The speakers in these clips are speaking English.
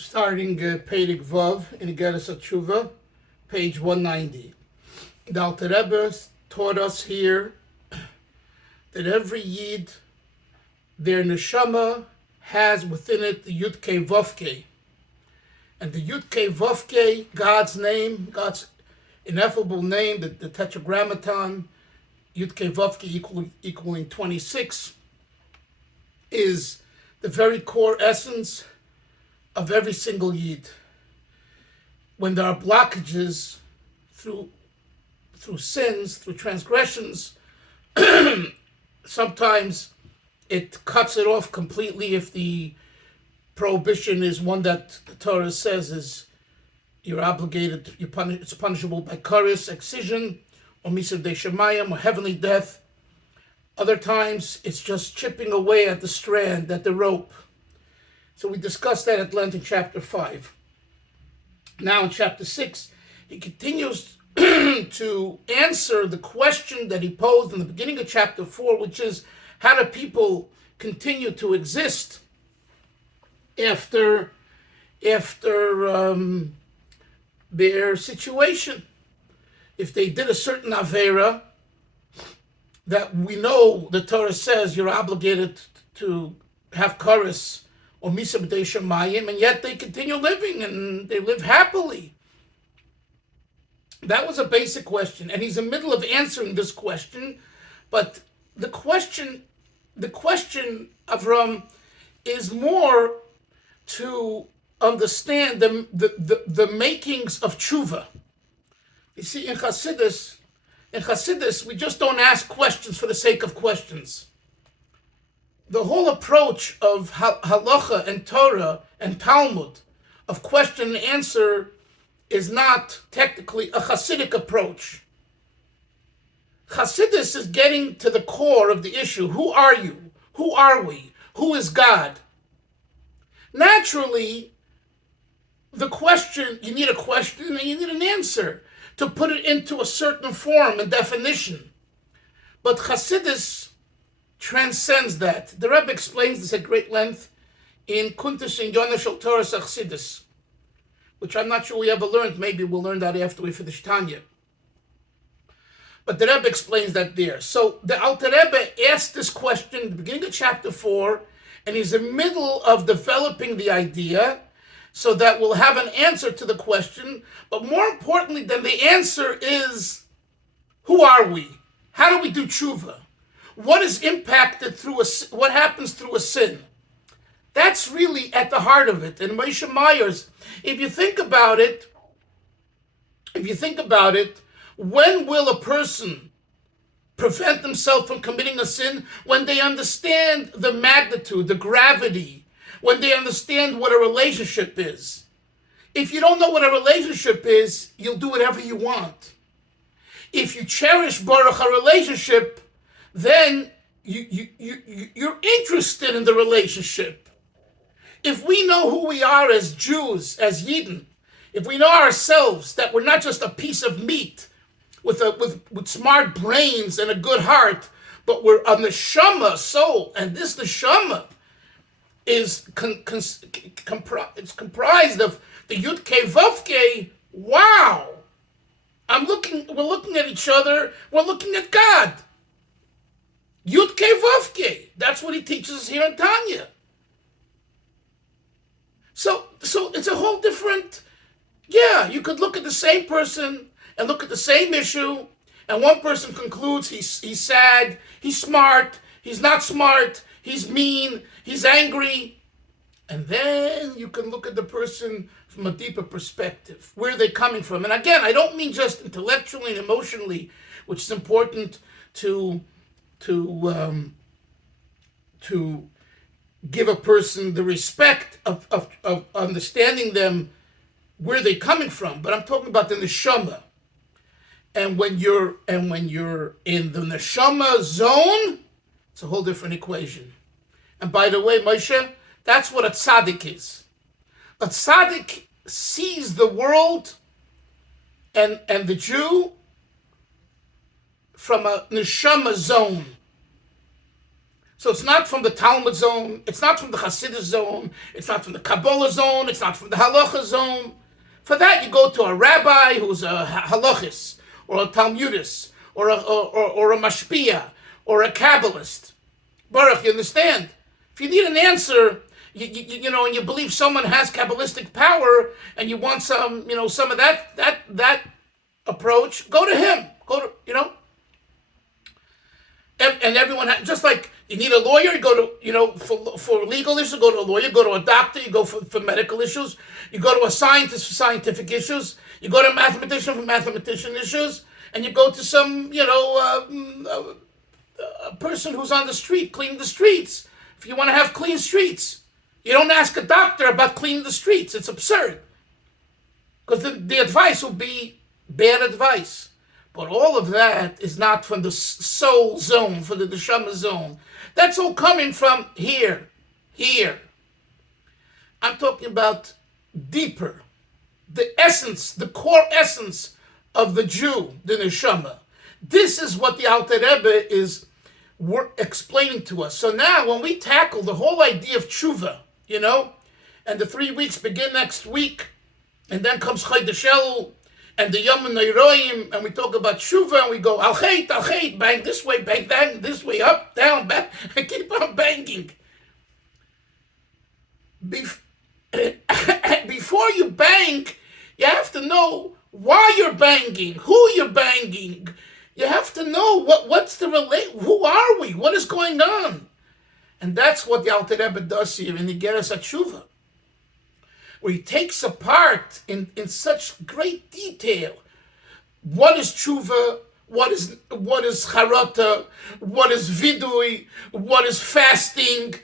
starting Perek Vav in Igeres haTeshuva, page 190. The Alter Rebbe taught us here that every Yid, their neshama has within it the Yud-Kei Vav-Kei. And the Yud-Kei Vav-Kei, God's name, God's ineffable name, the tetragrammaton, Yud-Kei Vav-Kei equaling 26, is the very core essence of every single Yid. When there are blockages through sins, through transgressions, sometimes it cuts it off completely if the prohibition is one that the Torah says is you're obligated, it's punishable by karis, excision, or misar de shemayim, or heavenly death. Other times it's just chipping away at the strand, at the rope. So we discussed that at length in chapter 5. Now in chapter 6, he continues to answer the question that he posed in the beginning of chapter 4, which is, how do people continue to exist after their situation? If they did a certain avera that we know the Torah says you're obligated to have karis or misar b'dei shemayim, and yet they continue living and they live happily. That was a basic question, and he's in the middle of answering this question, but the question, Avram, is more to understand the makings of tshuva. You see, in Chasidis, we just don't ask questions for the sake of questions. The whole approach of halacha and Torah and Talmud, of question and answer, is not technically a Hasidic approach. Chasidis is getting to the core of the issue. Who are you? Who are we? Who is God? Naturally, the question, you need a question and you need an answer to put it into a certain form and definition. But Chasidis transcends that. The Rebbe explains this at great length in Kuntis in Yonah Shel Torah Chasidis, which I'm not sure we ever learned. Maybe we'll learn that after we finish Tanya. But the Rebbe explains that there. So the Alter Rebbe asked this question at the beginning of chapter 4, and he's in the middle of developing the idea so that we'll have an answer to the question. But more importantly than the answer is, who are we? How do we do tshuva? What is impacted through what happens through a sin? That's really at the heart of it. And Moshe Myers, if you think about it, when will a person prevent themselves from committing a sin? When they understand the magnitude, the gravity, when they understand what a relationship is. If you don't know what a relationship is, you'll do whatever you want. If you cherish Baruch a relationship, then you're interested in the relationship. If we know who we are as Jews, as Yidden, if we know ourselves that we're not just a piece of meat with smart brains and a good heart, but we're a neshama soul, and this neshama is comprised of the Yud-Kei Vav-Kei. Wow! We're looking at each other, we're looking at God. Yud-Kei Vav-Kei. That's what he teaches us here in Tanya. So it's a whole different, you could look at the same person and look at the same issue, and one person concludes he's sad, he's smart, he's not smart, he's mean, he's angry. And then you can look at the person from a deeper perspective. Where are they coming from? And again, I don't mean just intellectually and emotionally, which is important to give a person the respect of understanding them, where they're coming from. But I'm talking about the neshama. And when you're in the neshama zone, it's a whole different equation. And by the way, Moshe, that's what a tzaddik is. A tzaddik sees the world and the Jew from a neshama zone. So it's not from the Talmud zone, it's not from the Chasidism zone, it's not from the Kabbalah zone, it's not from the Halacha zone. For that, you go to a rabbi who's a halachist, or a Talmudist, or a Mashpia, or a Kabbalist. Baruch, you understand? If you need an answer, you know, and you believe someone has Kabbalistic power, and you want some, you know, some of that approach, go to him. Go to, you know. And everyone, just like you need a lawyer, you go to, you know, for legal issues, go to a lawyer, go to a doctor, you go for medical issues, you go to a scientist for scientific issues, you go to a mathematician for mathematician issues, and you go to some, you know, a person who's on the street, cleaning the streets, if you want to have clean streets. You don't ask a doctor about cleaning the streets. It's absurd. Because the advice will be bad advice. But all of that is not from the soul zone, from the neshama zone. That's all coming from here. I'm talking about deeper. The essence, the core essence of the Jew, the neshama. This is what the Alter Rebbe is explaining to us. So now when we tackle the whole idea of tshuva, you know, and the 3 weeks begin next week, and then comes Chodesh and the Yom Neiroim, and we talk about tshuva, and we go al chet, bang this way, bang that, this way, up, down, back, and keep on banging. Before you bang, you have to know why you're banging, who you're banging. You have to know what's the who are we, what is going on. And that's what the Alter Rebbe does here in Igeres haTeshuva, where he takes apart in such great detail what is tshuva, what is charata, what is vidui, what is fasting,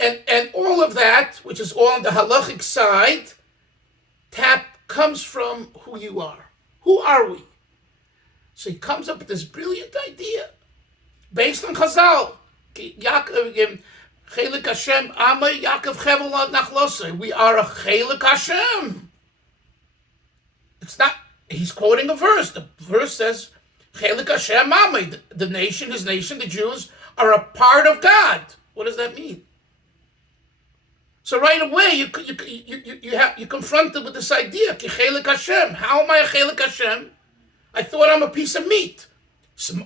and all of that, which is all on the halachic side, comes from who you are. Who are we? So he comes up with this brilliant idea based on Chazal. Chelik Hashem, Amay Yaakov Chevel Nachlosei. We are a Chelik Hashem. It's not, he's quoting a verse. The verse says, Chelik Hashem Amay. The nation, his nation, the Jews, are a part of God. What does that mean? So right away, you're confronted with this idea, Ki Chelik Hashem. How am I a Chelik Hashem? I thought I'm a piece of meat.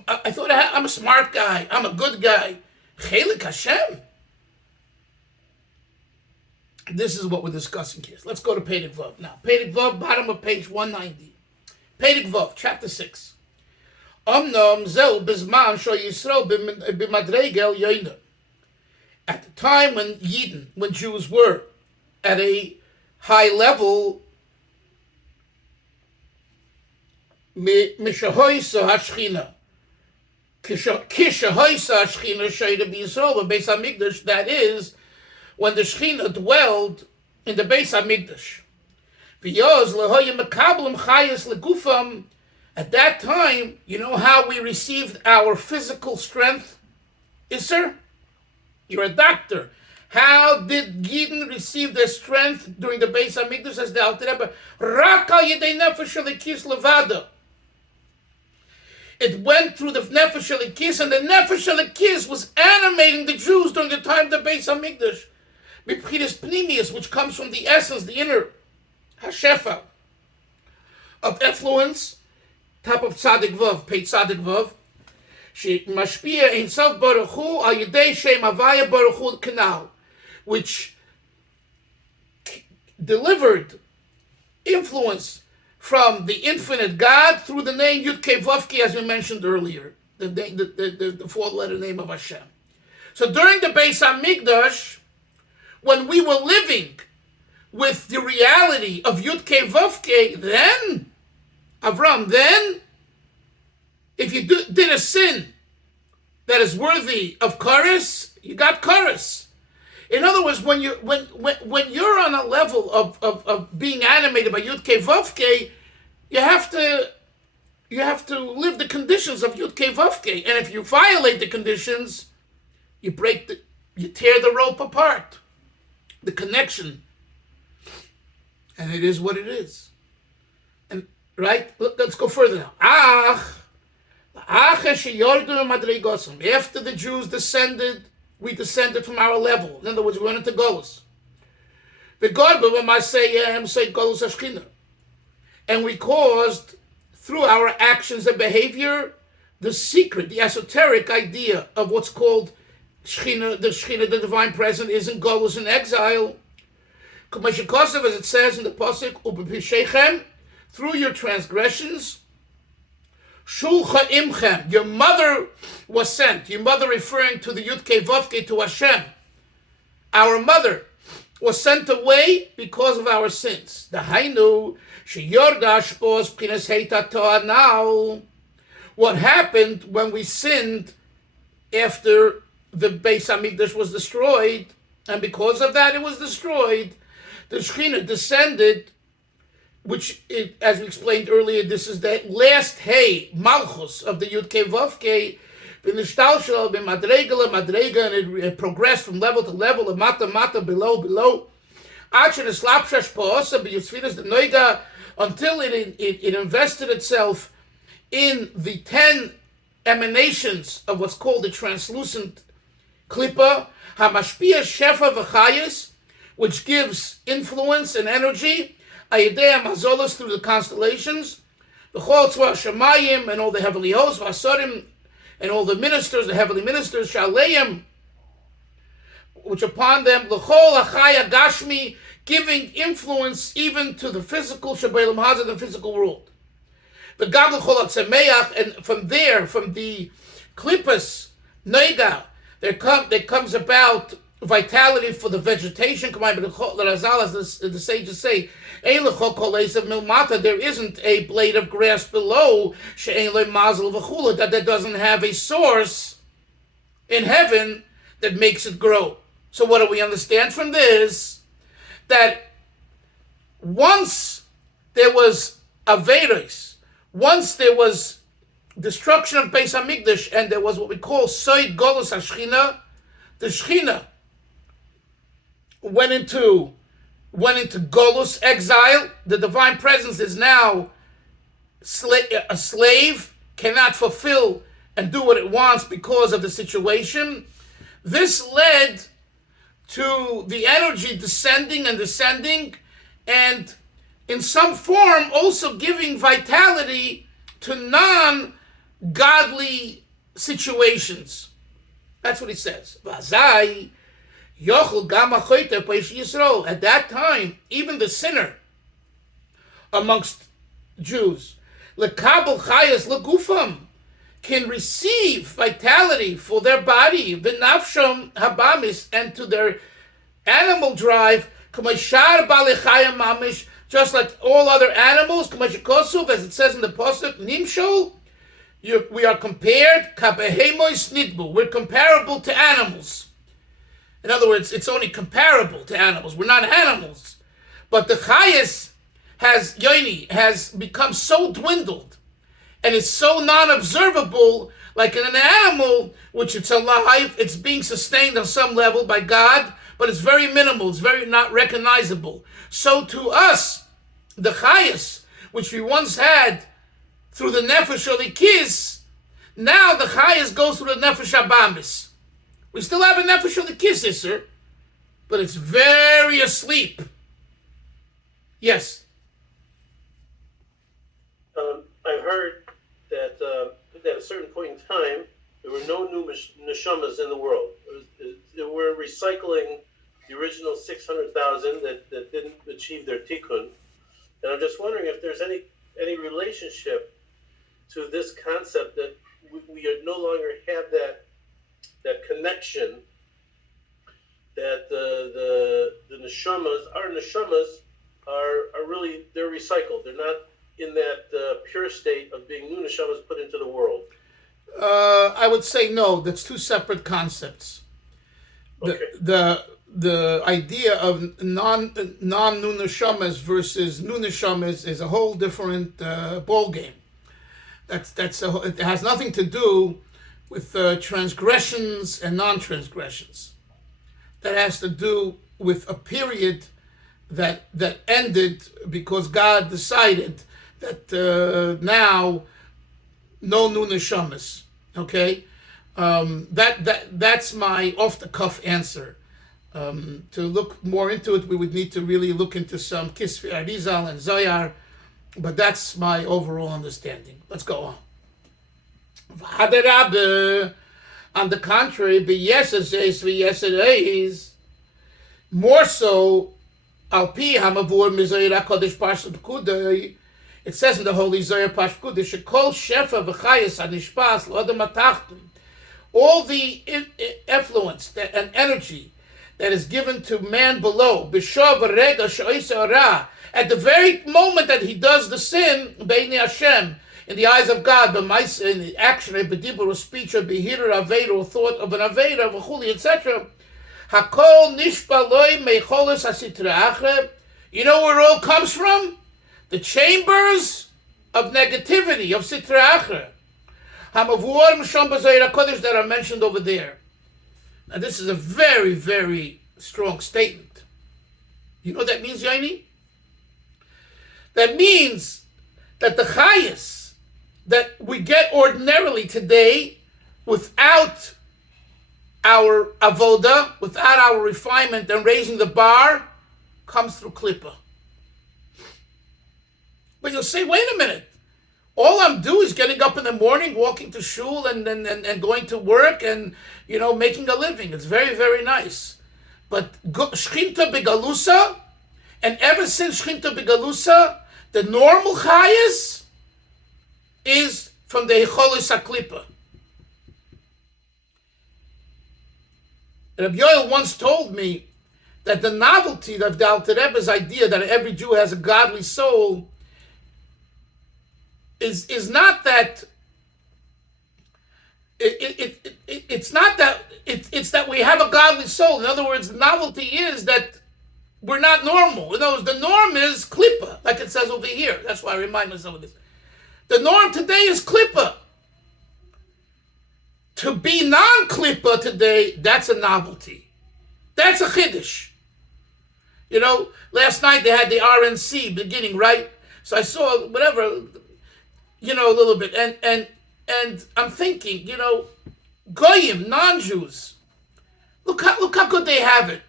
I thought I'm a smart guy. I'm a good guy. Chelik Hashem. This is what we're discussing here. Let's go to Perek Vav now. Perek Vav, bottom of page 190. Perek Vav, chapter 6. Omnom zeu bizman sho Yisrael b'madregel yoina. At the time when Jews were at a high level, mishahoisa hashchina. Kishahoisa hashchina sheida b'Yisrael b'Beis HaMikdash, that is, when the Shechina dwelled in the Beis HaMikdash. At that time, you know how we received our physical strength? Isser? You're a doctor. How did Yidden receive their strength during the Beis HaMikdash? As the Alter Rebbe, Rak al yedei nefesh elikis levada. It went through the nefesh elikis, and the nefesh elikis was animating the Jews during the time of the Beis HaMikdash. Which comes from the essence, the inner hashefa of influence, top of Tzadik Vav, page Tzadik Vav, Mashpia in Self Baruch Hu al Yedei Shem Havaya Baruch Hu Canal, which delivered influence from the infinite God through the name Yud Kei Vav Kei, as we mentioned earlier, the four-letter name of Hashem. So during the Beis HaMikdash, when we were living with the reality of Yud Kei Vav Kei, then, Avram, then, if you did a sin that is worthy of chorus, you got chorus. In other words, when you're on a level of being animated by Yud Kei Vav Kei, you have to live the conditions of Yud Kei Vav Kei, and if you violate the conditions, you tear the rope apart. The connection, and it is what it is. And right, let's go further now. After the Jews descended we descended from our level. In other words, we went into Golus. The God, but when I say Golus Ashkina. And we caused, through our actions and behavior, the secret, the esoteric idea of what's called Shechina, the divine presence, is in Golus and exile. As it says in the Pasuk, through your transgressions, Shulcha imchem, your mother was sent. Your mother referring to the Yudke Vavke, to Hashem. Our mother was sent away because of our sins. The Hainu, Sheyorda Shpos Pines Heita Toa. Now, what happened when we sinned after the Beis Hamikdash was destroyed, and because of that it was destroyed, the Shechina descended, which, as we explained earlier, this is the last Hey, Malchus of the Yudke Vavke, and it progressed from level to level, mata, below, until it invested itself in the 10 emanations of what's called the translucent klippa, Mashpia shefa v'chayis, which gives influence and energy, ayidei mazolos, through the constellations, the chol tzva shamayim, and all the heavenly hosts, v'asorim, and all the ministers, the heavenly ministers, shaleim, which upon them, l'chol achaya gashmi, giving influence even to the physical, shabaylam hazard, the physical world. The gam l'chol atzemeach, and from there, from the klippas, neiga, there comes about vitality for the vegetation. As the sages say, there isn't a blade of grass below that doesn't have a source in heaven that makes it grow. So what do we understand from this? That once there was Averos, once there was destruction of Beis Hamikdash, and there was what we call Soid Golus HaShechina, the Shechina went into Golus, exile. The divine presence is now a slave, cannot fulfill and do what it wants because of the situation. This led to the energy descending, and in some form also giving vitality to non-godly situations. That's what he says. At that time, even the sinner amongst Jews, can receive vitality for their body, and to their animal drive, just like all other animals, as it says in the Pasuk, Nimshol, we are compared, we're comparable to animals. In other words, it's only comparable to animals. We're not animals. But the chayas has become so dwindled and is so non-observable, like in an animal, which it's alive, it's being sustained on some level by God, but it's very minimal, it's very not recognizable. So to us, the chayas, which we once had through the nefesh olikis, now the chayas goes through the nefesh abamis. We still have a nefesh olikis, sir, but it's very asleep. Yes. I've heard that at a certain point in time, there were no new neshamas in the world. We're recycling the original 600,000 that didn't achieve their tikkun. And I'm just wondering if there's any relationship to this concept that we no longer have that connection, that the neshamas, our neshamas are really, they're recycled. They're not in that pure state of being new neshamas put into the world. I would say no. That's two separate concepts. The idea of non new neshamas versus new neshamas is a whole different ball game. It has nothing to do with transgressions and non-transgressions. That has to do with a period that ended because God decided that now no new neshamas. Okay, That's my off-the-cuff answer. To look more into it, we would need to really look into some Kisvei Arizal and Zoyar, but that's my overall understanding. Let's go on. On the contrary, more so, Alpi Hamavur Mizoyra Kodesh Parshat Kudai. It says in the Holy Zohar Parshat Kudai, Shekol Shefa V'Chayis Anishpas L'Odam Atachton. All the effluence and energy that is given to man below, B'Shav Rega Shoisa Ra, at the very moment that he does the sin, Beini Hashem, in the eyes of God, in the action, a bedibur, or speech, or behir, or aveda, or thought of an aveda, v'chuli, etc. Hakol nishpa loy mecholos hasitra achre. You know where it all comes from? The chambers of negativity, of sitra achre. Hamavuor misham b'zoyra kodesh that are mentioned over there. Now this is a very, very strong statement. You know what that means, Yaini? That means that the chayas that we get ordinarily today without our avoda, without our refinement and raising the bar, comes through klippa. But you'll say, wait a minute, all I'm doing is getting up in the morning, walking to shul and going to work and, making a living. It's very, very nice. But shchinta begalusa, and ever since shchinta begalusa, the normal chayas is from the Hicholis HaKlippa. Rabbi Yoel once told me that the novelty of the Alter Rebbe's idea that every Jew has a godly soul is not that it's not that it's that we have a godly soul. In other words, the novelty is that we're not normal. In other words, the norm is klippa, like it says over here. That's why I remind myself of this. The norm today is klippa. To be non-klippa today, that's a novelty. That's a chiddush. Last night they had the RNC beginning, right? So I saw whatever, a little bit. And I'm thinking, goyim, non-Jews, look how good they have it.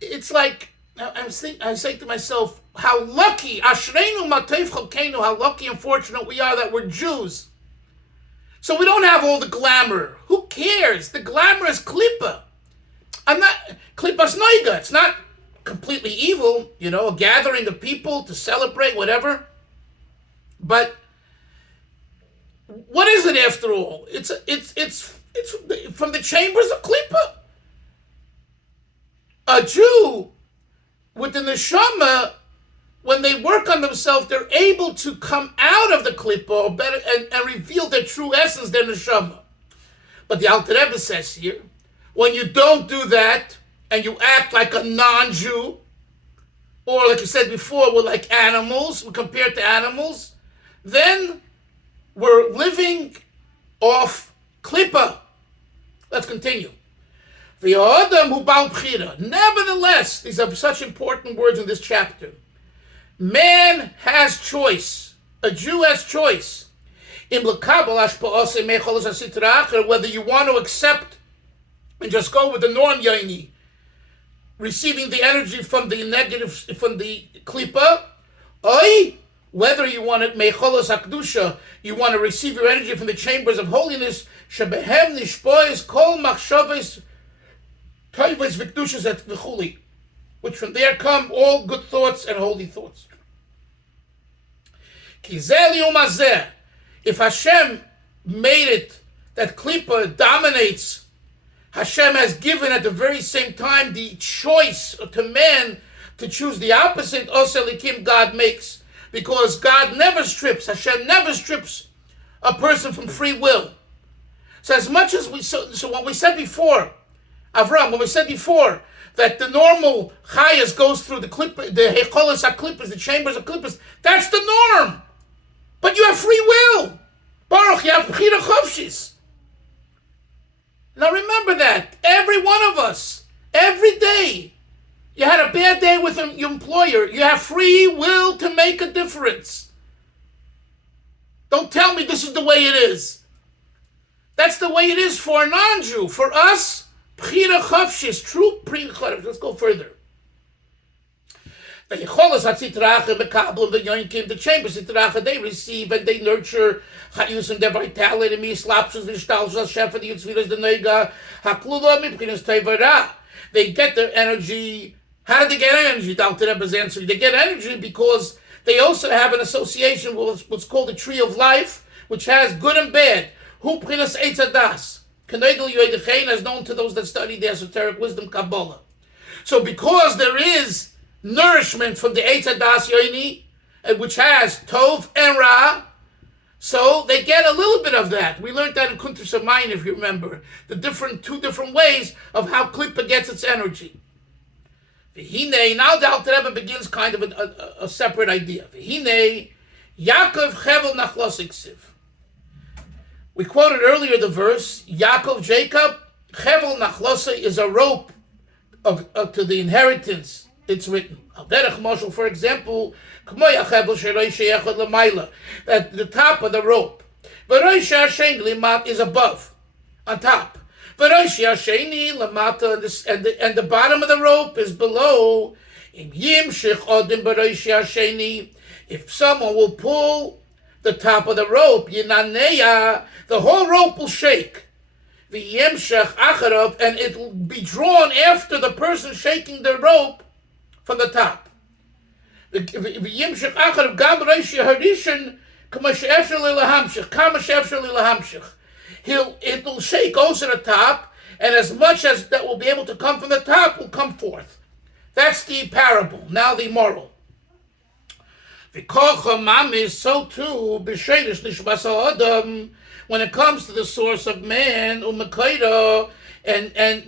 It's like, I say to myself, how lucky, Ashreinu Matev Cholkeinu, how lucky and fortunate we are that we're Jews. So we don't have all the glamour. Who cares? The glamour is klippa. Klippa's noiga. It's not completely evil, a gathering of people to celebrate, whatever. But what is it after all? It's from the chambers of klippa. A Jew with the neshama, when they work on themselves, they're able to come out of the klippa or better, and reveal their true essence, their neshama. But the Alter Rebbe says here, when you don't do that and you act like a non-Jew, or like you said before, we're like animals, we're compared to animals, then we're living off klippa. Let's continue. Nevertheless, these are such important words in this chapter. Man has choice. A Jew has choice. Whether you want to accept and just go with the norm, Yaini, receiving the energy from the negative, from the klippa, or whether you want it, mecholos hakdusha, you want to receive your energy from the chambers of holiness, shebehem nishpois kol machshavos toivos v'kedushas et v'chuli, which from there come all good thoughts and holy thoughts. If Hashem made it that klippa dominates, Hashem has given at the very same time the choice to man to choose the opposite. Oselikim, God makes, because God never strips. Hashem never strips a person from free will. So as much as so when we said before, Avram, when we said before that the normal chayas goes through the klippa, the hecholos haklippas, the chambers of klippas, that's the norm. But you have free will. Baruch, you have bchira chofshis. Now remember that. Every one of us, every day, you had a bad day with your employer, you have free will to make a difference. Don't tell me this is the way it is. That's the way it is for a non-Jew. For us, Bchira Chavshis, true Bchira Chavshis. Let's go further. The Yecholas HaTzitracha Mekablim, the Yoinkim, the chambers Zitracha, they receive and they nurture Chayus and their vitality, Mislapshus, Vishtalshus, Shefa, the Yutzvidas, the Neiga, Haklula, Mipkinas Tevara. They get their energy. How do they get energy? Dr. Rebbe's answer. They get energy because they also have an association with what's called the tree of life, which has good and bad. Hu Pchinas Eitz Hadas. Kenegel Yoedechein, as known to those that study the esoteric wisdom Kabbalah. So because there is nourishment from the Eitz Hadas Yoini, which has Tov and Ra, so they get a little bit of that. We learned that in Kunter Samayim, if you remember, the two different ways of how Klippa gets its energy. V'hinei, now the Alter Rebbe begins kind of a separate idea. V'hinei, Yaakov Chevel Nachlosik Siv. We quoted earlier the verse, Yaakov, Jacob, Chevel Nachlosa is a rope to the inheritance. It's written. Al-Derech Moshel, for example, that the top of the rope is above, on top. And the bottom of the rope is below. If someone will pull the top of the rope, the whole rope will shake. And it will be drawn after the person shaking the rope from the top. It will shake also the top, and as much as that will be able to come from the top will come forth. That's the parable. Now the moral. So too, when it comes to the source of man, and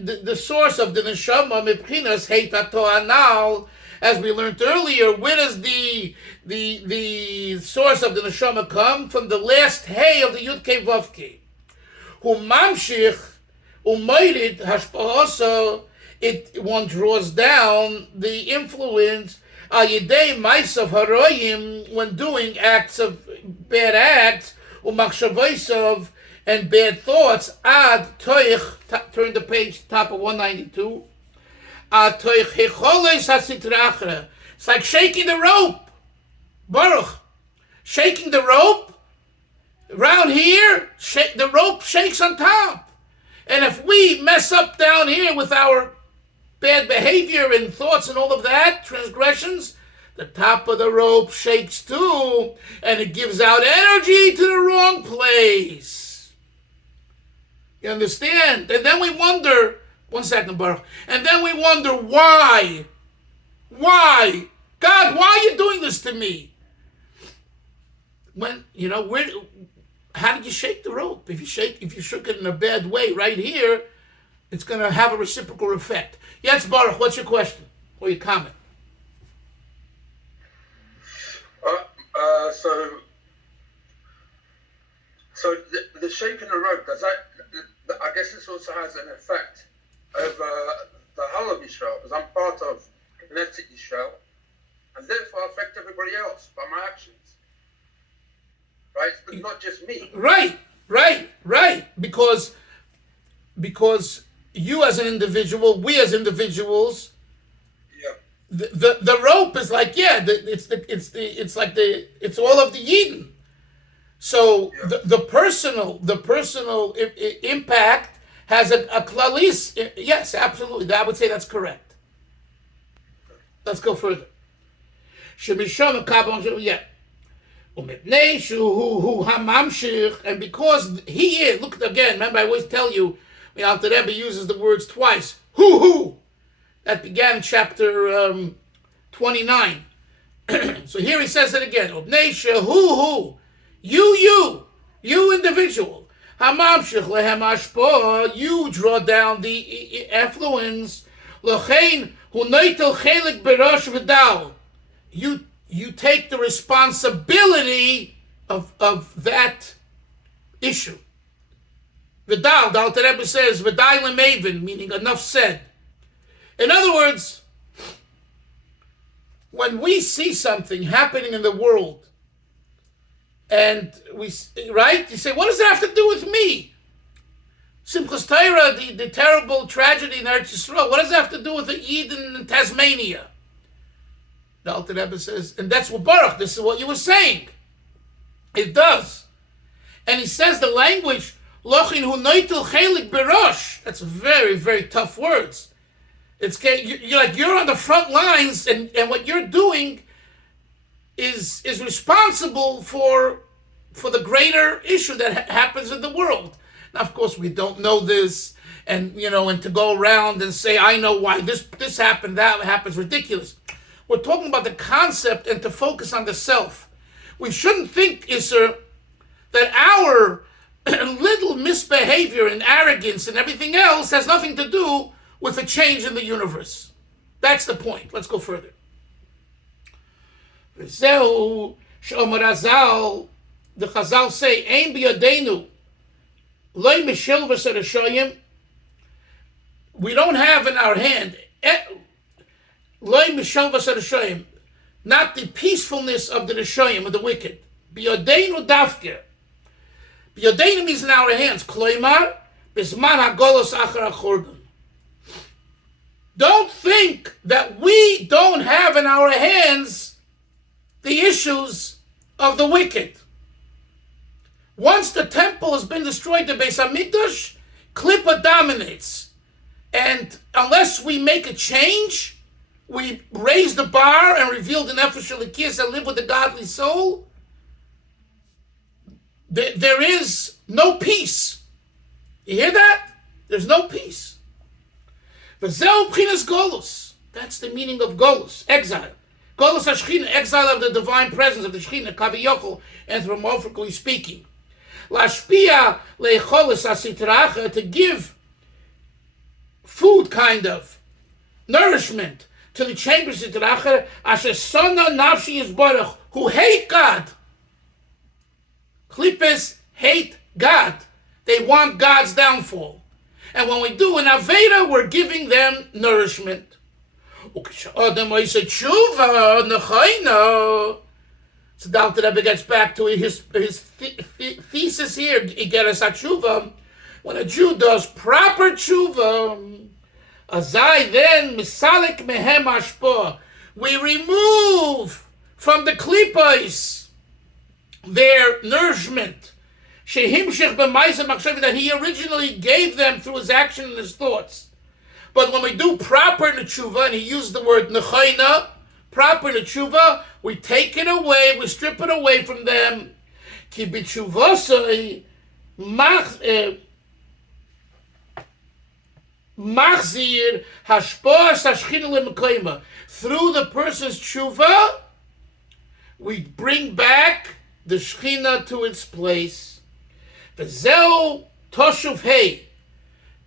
the source of the neshama, mipchinas heitato anal, as we learned earlier, where does the source of the neshama come? From the last hay of the Yud-Kei Vav-Kei. Hu mamshich umayrid hashpahoso, one draws down the influence al yedei ma'asav haroyim, when doing acts of bad acts, umachshavosav, and bad thoughts, ad toich, turn the page, top of 192, ad toich hecholes hasitrachra. It's like shaking the rope, Baruch. Shaking the rope, around here, the rope shakes on top. And if we mess up down here with our bad behavior and thoughts and all of that, transgressions, the top of the rope shakes too, and it gives out energy to the wrong place. You understand? And then we wonder, one second, Baruch, and then we wonder why? Why? God, why are you doing this to me? When, how did you shake the rope? If you shook it in a bad way right here, it's going to have a reciprocal effect. Yes, Baruch, what's your question or your comment? So the shaking the rope, does that? I guess this also has an effect over the whole of Yisrael, because I'm part of Knesset Yisrael, and therefore affect everybody else by my actions. Right? But not just me. Right. Because you as an individual, we as individuals, the rope is like, it's all of the Yidden. So the personal impact has a klalis. Yes, absolutely. I would say that's correct. Let's go further. And because he is, look again, remember I always tell you, the Rebbe uses the words twice. Who? That began in chapter 29. So here he says it again. You individual. You draw down the affluence. You take the responsibility of that issue. Vidal, the Alter Rebbe says, Vidal Maven, meaning enough said. In other words, when we see something happening in the world, and you say, what does it have to do with me? Simchas Torah, the terrible tragedy in Eretz Yisrael, what does it have to do with the Yid in Tasmania? The Alter Rebbe says, and that's what Baruch, this is what you were saying. It does. And he says the language, Lochin hu noitel chelik berosh. That's very, very tough words. You're on the front lines, and what you're doing is responsible for the greater issue that happens in the world. Now, of course, we don't know this, and to go around and say, I know why this happened, that happens, ridiculous. We're talking about the concept and to focus on the self. We shouldn't think, Isser, that our little misbehavior and arrogance and everything else has nothing to do with a change in the universe. That's the point. Let's go further. The Chazal say, Ein biyadenu, loy mishilvas harashoyim. We don't have in our hand, loy mishilvas harashoyim, not the peacefulness of the Rishoyim, of the wicked. Biyadenu dafke. Biyadenu means in our hands. Kloimar, bisman hagolos achar hachurban. Don't think that we don't have in our hands the issues of the wicked. Once the temple has been destroyed, the Beis HaMikdash, Klippa dominates. And unless we make a change, we raise the bar and reveal the Nefesh Elikis and live with the godly soul, there is no peace. You hear that? There's no peace. V'zeu b'chinas golus. That's the meaning of golus, exile. Golus HaShechina, exile of the divine presence of the Shechina, Kaviyachol, anthropomorphically speaking. Lashpia le'cholis asitracha, to give food, kind of, nourishment, to the chambers of Sitracha, asher sona nafshi is baruch, who hate God. Klippes hate God. They want God's downfall. And when we do an Aveda, we're giving them nourishment. So the Alter Rebbe gets back to his thesis here, Igeres haTeshuva. When a Jew does proper tshuva, azai then misalik mehem ashpo, we remove from the klipos their nourishment, shehimshech b'maisa machshav, that he originally gave them through his action and his thoughts. But when we do proper tshuva, and he used the word nechayna, proper tshuva, we take it away, we strip it away from them. Ki b'tshuvosai machzir hashpoas hashchina lemekayma. Through the person's tshuva, we bring back the Shechina to its place. V'zeu toshuv hey.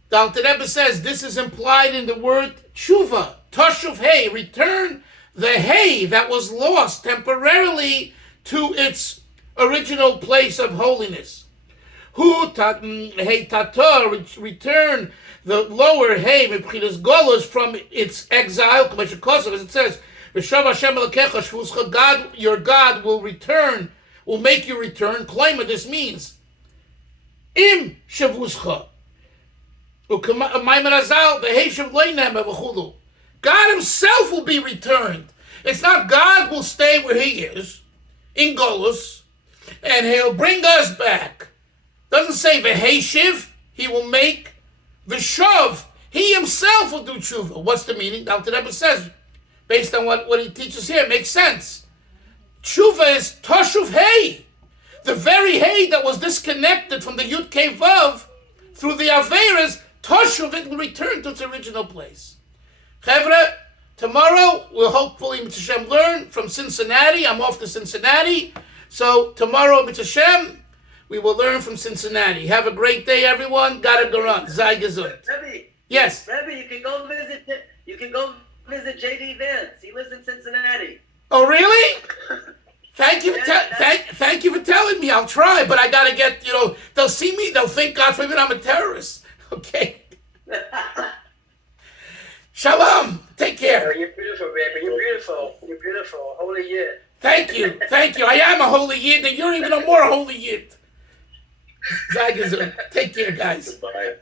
The Alter Rebbe says this is implied in the word tshuva. Toshuv hey, return the hay that was lost temporarily to its original place of holiness. Hu hey tator, return the lower hay mebchinas golus from its exile, as it says, V'shav Hashem Elokecha shvuscha, God, your God will return, will make you return. Klaima, this means im shavuscha. God himself will be returned. It's not God will stay where he is, in Golus, and he'll bring us back. Doesn't say v'heishiv, he will make v'shav. He himself will do tshuva. What's the meaning? The Alter Rebbe says, based on what he teaches here, it makes sense. Tshuva is toshuv hey, the very hey that was disconnected from the Yud Kei Vav through the Averas. Toshuv, it will return to its original place. Chevra, tomorrow we'll hopefully, Mitzvah Shem, learn from Cincinnati. I'm off to Cincinnati. So tomorrow, Mitzvah Shem, we will learn from Cincinnati. Have a great day, everyone. Gotta go run. Sei gesund. Rebbe, yes. Rebbe, you can go visit JD Vance. He lives in Cincinnati. Oh, really? Thank you. Thank you for telling me. I'll try, but I gotta get. They'll see me. They'll think, God forbid, I'm a terrorist. Okay. Shalom. Take care. You're beautiful, Rebbe. You're beautiful. You're beautiful. Holy Yid. Thank you. I am a holy Yid, and you're even a more holy Yid. Take care, guys. Goodbye.